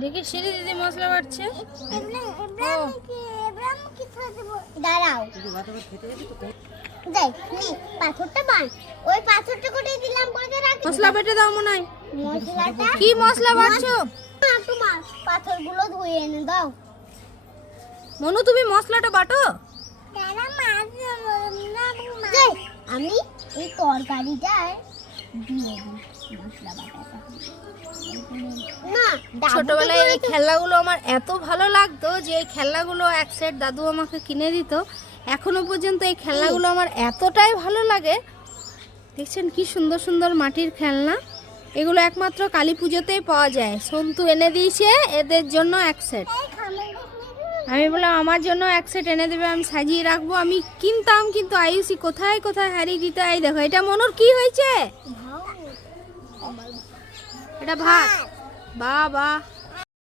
দেখি সিঁড়ি দিদি মশলা বাটছে। দাঁড়াও দেখ নি পাথরটা বান, ওই পাথরটা কোথায় দিলাম বলে রাখি। মশলা বেটে দাও মনে হয়। মশলাটা কি মশলা বাটছো? তোমার পাথরগুলো ধুয়ে এনে দাও। মনু তুমি মশলাটা বাটো। আমি এই তরকারিটায় দিয়ে দিই মশলা বাটাটা। না ছোটবেলায় এই খেলনাগুলো আমার এত ভালো লাগতো যে এই খেলনাগুলো এক সেট দাদু আমাকে কিনে দিত। এখনো পর্যন্ত এই খেলনাগুলো আমার এতটাই ভালো লাগে। দেখছেন কি সুন্দর সুন্দর মাটির খেলনা। এগুলো একমাত্র কালী পুজোতেই পাওয়া যায়। সন্তু এনে দিয়েছে এদের জন্য এক সেট। আমি বললাম আমার জন্য এক সেট এনে দেবে, আমি সাজিয়ে রাখবো। আমি কিনতাম কিন্তু আয়ুষি কোথায় কোথায় হারিয়ে দিত। এই দেখো এটা মনুর কি হয়েছে, এটা ভাত। বাহ বাহ।